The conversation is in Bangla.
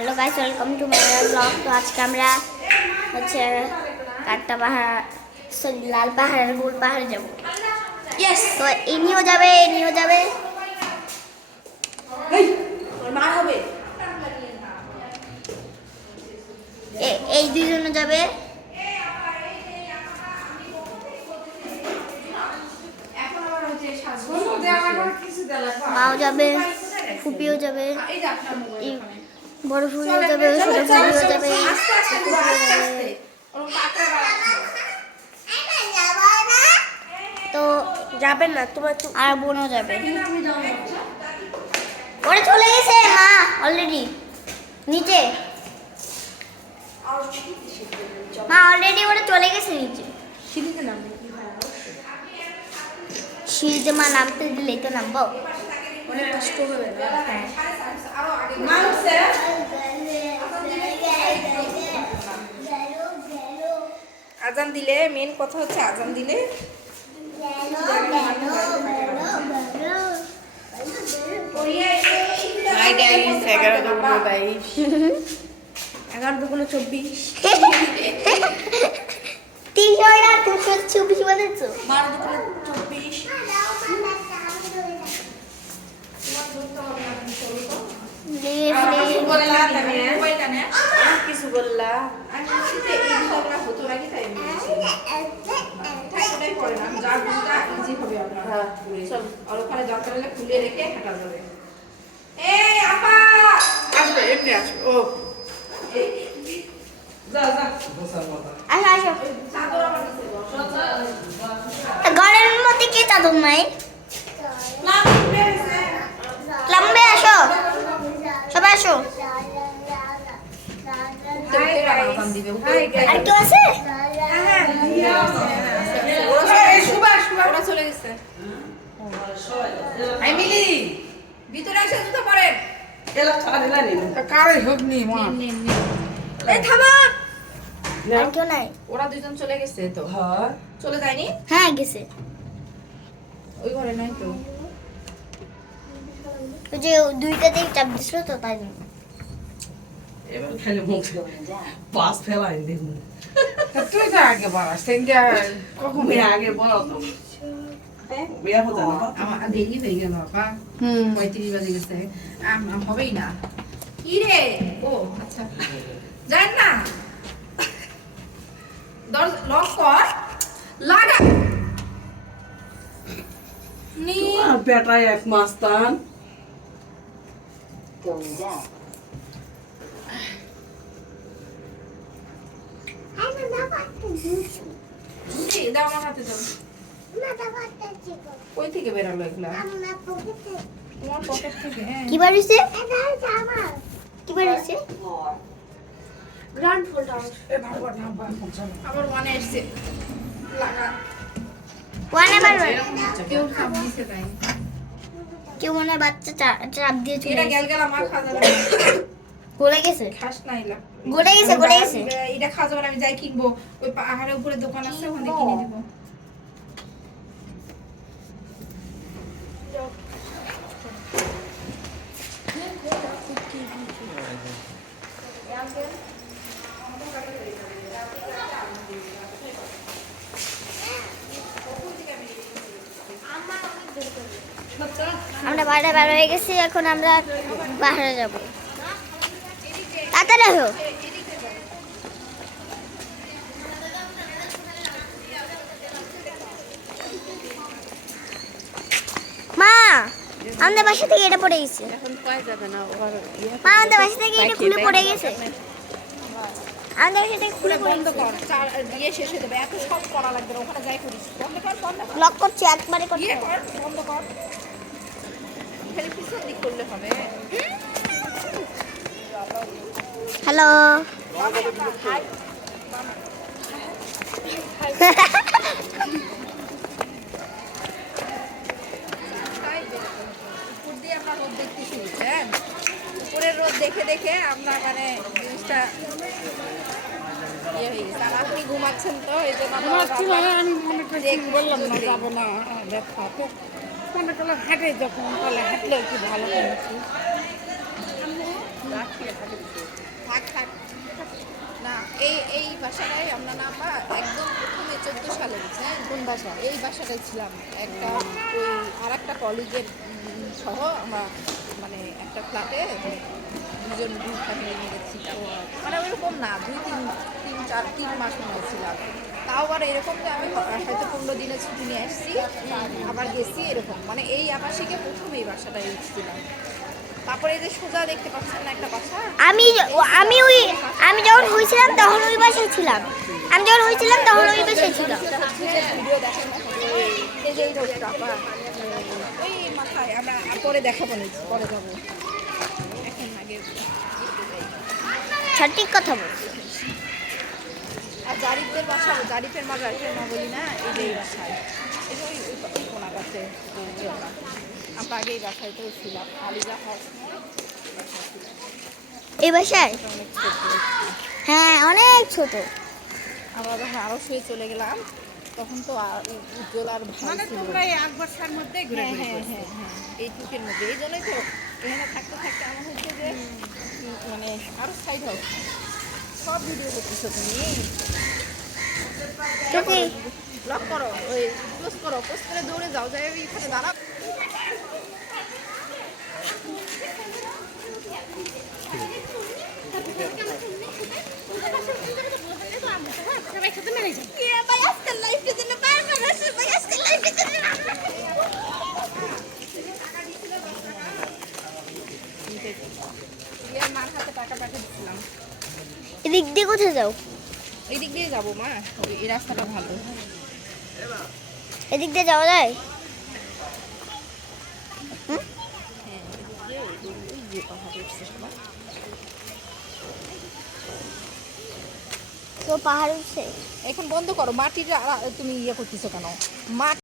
Hello guys welcome to my blog তো আজকে আমরা হচ্ছে কাটটা পাহাড় সরি লাল পাহাড় গোল পাহাড় যাব। ইয়েস তো ইনিও যাবে ইনিও যাবে। এই দুজনে যাবে। মাও যাবে ফুপিও যাবে। বড় ফুপিও যাবে যাবে ছোট ফুপিও আস্তে যাবে। তো যাবেন না? তোমার তো আর বোনও যাবে। ওরা চলে গেছে মা অলরেডি নিচে। মা অলরেডি ওরা চলে গেছে নিচে। সিঁড়িতে নামবে সিঁড়িতে মা নামতে দিলেই তো নামবো। অনেক কষ্ট হবে মানুষে আজান দিলে মেন কথা হচ্ছে আজান দিলে। এগারো দুগুণ বাইশ এগারো দুগুলো চব্বিশ। তিনশো না দুশো চব্বিশ বলেছ? বারো দুগুলো চব্বিশ। কিছু বললা খুলে রেখে হাঁটা যাবে এই আপা আসবে এমনি আসবে ও। ঘরের মধ্যে কে চাদর নাই আজান দিবে। আর কেউ আছে হ্যাঁ, ওরা চলে- গেছে আইমিলি ভিতরে এসে জুতো পরেন এলা ছাড়া দিলা নি কারে হোক নি মা এই থামান আর কেউ নাই ওরা দুজন চলে গেছে তো হ্যাঁ চলে যায়নি হ্যাঁ গেছে ওই ঘরে নাই তো যে দুইটা দিক চাপ দিছিল তো তাই জন্য এবার খালি মুখ পাস ফেলাই দেখুন তুই তো আগে বাড়াস সেদিনকে কখন আগে বলো তো বিয়া হতো না আমার দেরি হয়ে গেল হুম। পঁয়ত্রিশ বাজে গেছে। হবেই না। কি রে? ও আচ্ছা। জান না। দরজা লক কর। লাগা। নি। আর বেটায় এক মাস্তান ঝুঁকি দাও আমার হাতে দাও। কই থেকে বেরালো এগুলা? তোমার পকেট থেকে হ্যাঁ। কি বার হয়েছে কি বার হয়েছে গ্র্যান্ড ফোল্ড হাউস আবার ওয়ানে এসছে। লাগা। ওয়ান আবার কেউ মনে বাচ্চা চাপ দিয়ে চলে এটা। গেল গেল আমার খাওয়া। গলে গেছে? খাস না। এলা গলে গেছে গলে গেছে? এটা খাওয়া যাবে আমি যাই কিনবো। ওই পাহাড়ের উপরে দোকান আছে ওখানে কিনে দিব আমরা বাইরে বার হয়ে গেছি এখন আমরা পাহাড়ে যাব। আসো মা আমাদের বাসা থেকে এটা পড়ে গেছে। মা আমাদের বাসা থেকে এটা খুলে পড়ে গেছে। আমাদের বাসা থেকে খুলে বন্ধ কর দিয়ে শেষ হয়ে যাবে। এত সব করা লাগবে ওখানে যাই করিস। বন্ধ কর বন্ধ কর। লক করছি একবারে করতে হবে। কর বন্ধ কর। খালি পিছন দিক করলে হবে। হ্যালো আমরা উপরের রোদ দেখে দেখে আপনার মানে জিনিসটা ইয়ে হয়ে গেছে। আর আপনি ঘুমাচ্ছেন তো এই জন্য আমরা ঘুমাচ্ছি মানে আমি মনে করছি বললাম না। যাব না দেখা তো মনে করলাম হাঁটে যখন তাহলে হাঁটলে একটু ভালো ঘুমাচ্ছি রাখি, হাতে দিতে। বাসাটাই আমরা না পা একদম প্রথমে চোদ্দ সালে বুঝছেন কোন বাসা? এই বাসাটায় ছিলাম। একটা ওই আর একটা কলেজের সহ আমরা মানে একটা ফ্ল্যাটে দুজন দুই ফ্যামিলি মিলে ছিল মানে ওইরকম না দুই তিন তিন চার তিন মাস মনে ছিলাম। তাও আবার এরকম যে আমি হয়তো পনেরো দিনের ছুটি নিয়ে আসছি আবার গেছি এরকম। মানে এই আবাসিকে প্রথম এই বাসাটায় উঠছিলাম তারপরে এই যে সোজা দেখতে পাচ্ছেন না একটা বাসা। আমি আমি ওই আমি যখন হয়েছিলাম তখন ওই বাসায় ছিলাম। আমি যখন হয়েছিলাম তখন ওই বাসায় ছিলাম। ভিডিও দেখেন এই- যে এই রোডটা ওই মাথায় আমরা পরে দেখাবো না পরে যাব। এখন আগে। সঠিক কথা বলছি। আর জারিফের বাসা জারিফের মা জারিফের মা বলি না এই যে এই বাসায়। এই ওই- ওই কোনা কাছে আমরা আগে এই বাসায় ছিলাম আলিজা হাউস এই বাসায়? অনেক ছোট। হ্যাঁ অনেক ছোট। আমরা যখন আরও শুয়ে চলে গেলাম তখন তো আর উজ্জ্বল আর ভাই মানে ছিল। তোমরা এই এক বছরের মধ্যেই ঘুরে হ্যাঁ হ্যাঁ হ্যাঁ হ্যাঁ। এই টুকের মধ্যে। এই জন্যই তো এখানে থাকতে থাকতে এমন হচ্ছে যে মানে আরও সাইড হোক সব ভিডিও করতেছো তুমি। তুমি ব্লক করো ওই পোস্ট করো পোস্ট করে দৌড়ে যাও যাই এখানে দাঁড়াও। মার হাতে টাকা পাঠিয়ে দিচ্ছিলাম এদিক দিয়ে কোথায় যাও? এই দিক দিয়ে যাব মা। এই রাস্তাটা ভালো। এদিক দিয়ে যাওয়া যায়? হ্যাঁ এদিক তো পাহাড় উঠছে এখন বন্ধ করো মাটির তুমি ইয়ে করতেছো কেন? মাটি